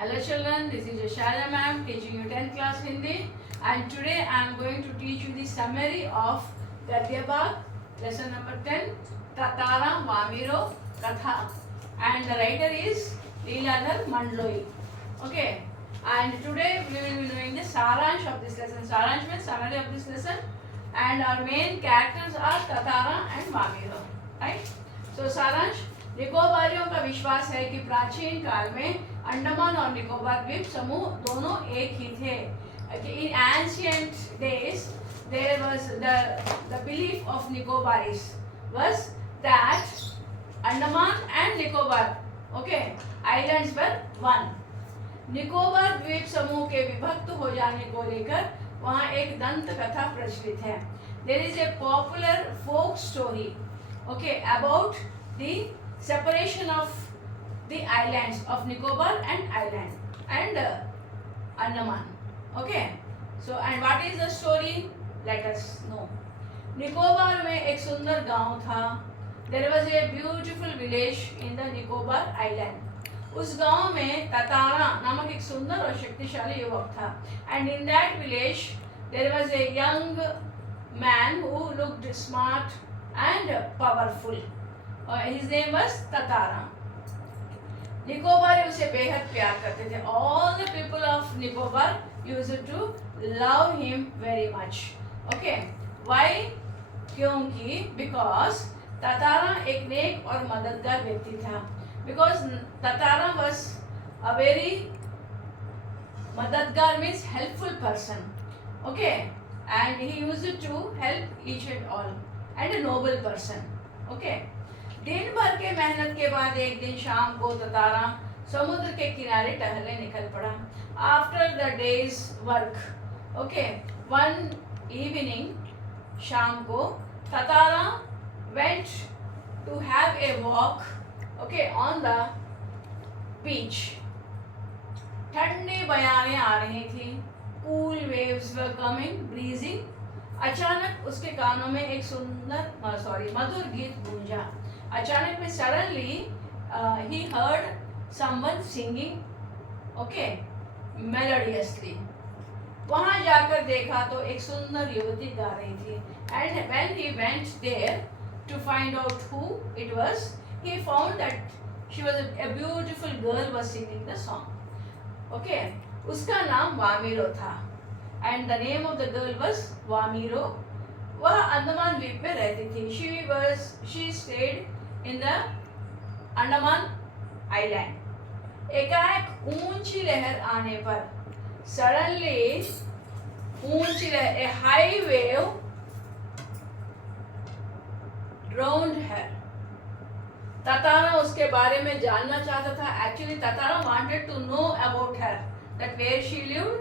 Hello children, this is Yashala ma'am teaching you 10th class Hindi, and today I am going to teach you the summary of Gadyabag lesson number 10 Tatara Vamiro Katha, and the writer is Leeladhar Mandloi. Okay, and today we will be doing the Saransh of this lesson. Saransh means summary of this lesson, and our main characters are Tatara and Vamiro. Right? So Saransh, निकोबारियों का विश्वास है कि प्राचीन काल में अंडमान और निकोबार द्वीप समूह दोनों एक ही थे. In ancient days, there was the belief of Nicobaris was that Andaman and Nicobar, okay, islands were one. Nicobar द्वीप समूह के विभक्त हो जाने को लेकर वहाँ एक दंत कथा प्रचलित है. There is a popular folk story, okay, about the separation of the islands of Nicobar and Andaman. Okay, so and what is the story? Let us know. Nicobar में एक सुंदर गांव था. There was a beautiful village in the Nicobar island. उस गांव में ततारा नामक एक सुंदर और शक्तिशाली युवक था. And in that village there was a young man who looked smart and powerful. His name was Tatara. Nicobar उसे बेहद प्यार करते थे. All the people of Nicobar used to love him very much. Okay, why? क्योंकि because Tatara एक नेक और मददगार व्यक्ति था. Because Tatara was a very मददगार means helpful person. Okay, and he used to help each and all, and a noble person. Okay. दिन भर के मेहनत के बाद एक दिन शाम को ततारा समुद्र के किनारे टहलने निकल पड़ा. After the days work, okay, one evening, शाम को Tatara went to have a walk, okay, on the beach. ठंडी बयारें आ रही थी. Cool waves were coming breezing. अचानक उसके कानों में एक मधुर गीत गूंजा. अचानक में सडनली ही heard someone singing, okay, melodiously. वहां जाकर देखा तो एक सुंदर युवती गा रही थी. And when he went there to find out who it was, he found that she was a beautiful girl was singing the song. Okay, उसका नाम वामीरो था. And the name of the girl was Vamiro. वह अंडमान द्वीप में रहती थी. She stayed in the Andaman island. एकाएक ऊंची लहर आने पर, सडनली ऊंची लहर, a high wave drowned her. Tatara उसके बारे में जानना चाहता था. Actually Tatara wanted to know about her, that where she lived,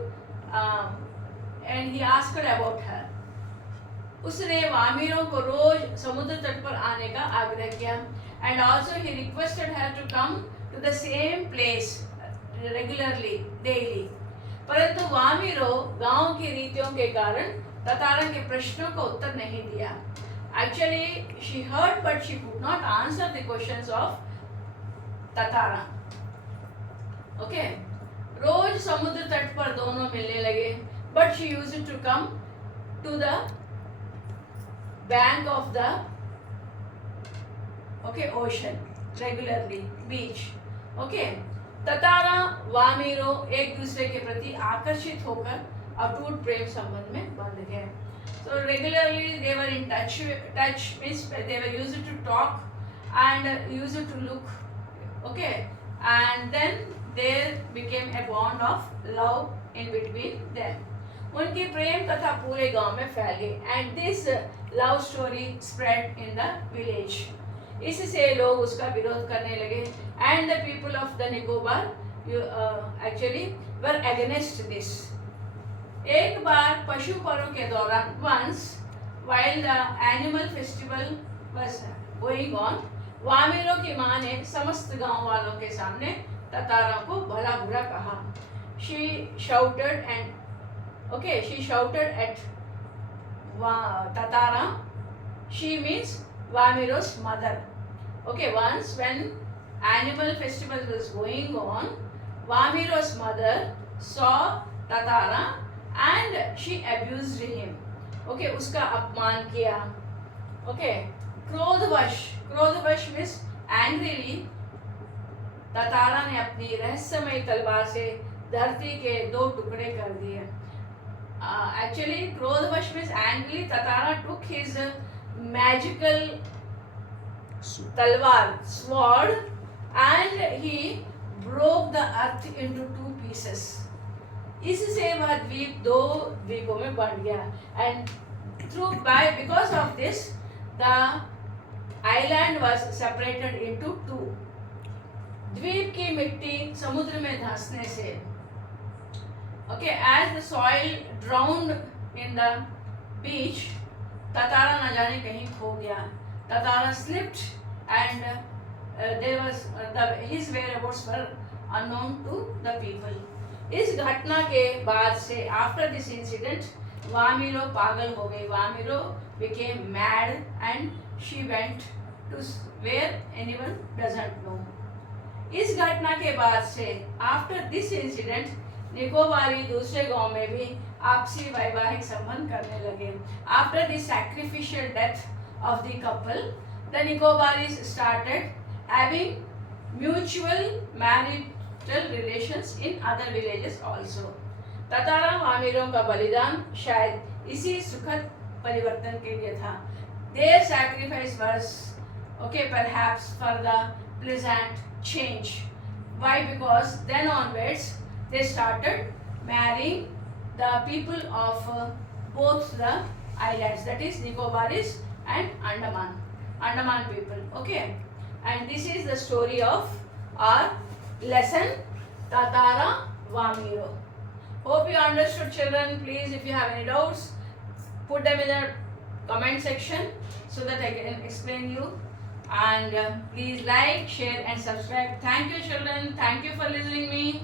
and he asked her about her. उसने वामीरों को रोज समुद्र तट पर आने का आग्रह किया. And also he requested her to come to the same place regularly, daily. परंतु वामीरो गांव की रीतियों के कारण ततारा के प्रश्नों को उत्तर नहीं दिया. Actually she heard but she could not answer the questions of Tatara. Okay, रोज समुद्र तट पर दोनों मिलने लगे. But she used to come to the bank of the ocean regularly, beach. Okay, Tatara Vamiro एक दूसरे के प्रति आकर्षित होकर अटूट प्रेम संबंध में बंध गए. So regularly they were in touch means they were used to talk and used to look, okay, and then there became a bond of love in between them. उनकी प्रेम कथा पूरे गांव में फैल गई. And this love story spread in the village. इससे लोग उसका विरोध करने लगे. And the people of the Nicobar actually were against this. एक बार पशु पर्व के दौरान, once while the animal festival was going on, Vamiro की माँ ने समस्त गांव वालों के सामने ततारा को भला बुरा कहा. She shouted and okay, she shouted at Tatara. She means Vamiro's mother. Okay, once when animal festival was going on, Vamiro's mother saw Tatara and she abused him. Okay, उसका अपमान किया. Okay, क्रोधवश means angrily. ततारा ने अपनी रहस्यमयी तलवार से धरती के 2 टुकड़े कर दिए. Actually, क्रोधवश means angrily. Tatara took his magical talwar, sword, and he broke the earth into 2 pieces. इससे वह द्वीप 2 द्वीपों में बंट गया. And because of this, the island was separated into 2. द्वीप की मिट्टी समुद्र में धंसने से, okay, as the soil drowned in the beach, Tatara न जाने कहीं खो गया. Tatara slipped and there was his whereabouts were unknown to the people. इस घटना के बाद से, after this incident, वामिरो पागल हो गई. Vamiro became mad and she went to where anyone doesn't know. इस घटना के बाद से, after this incident, निकोबारी दूसरे गांव में भी आपसी वैवाहिक संबंध करने लगे. After the sacrificial death of the couple, the Nicobaris started having mutual marital relations in other villages also. Tatara वामिरों का बलिदान शायद इसी सुखद परिवर्तन के लिए था. Their sacrifice was, okay, perhaps for the pleasant change. Why? Because then onwards they started marrying the people of both the islands, that is Nicobaris and Andaman people. Okay, and this is the story of our lesson Tatara Vamiro. Hope you understood, children. Please, if you have any doubts, put them in the comment section so that I can explain you. And please like, share and subscribe. Thank you, children. Thank you for listening me.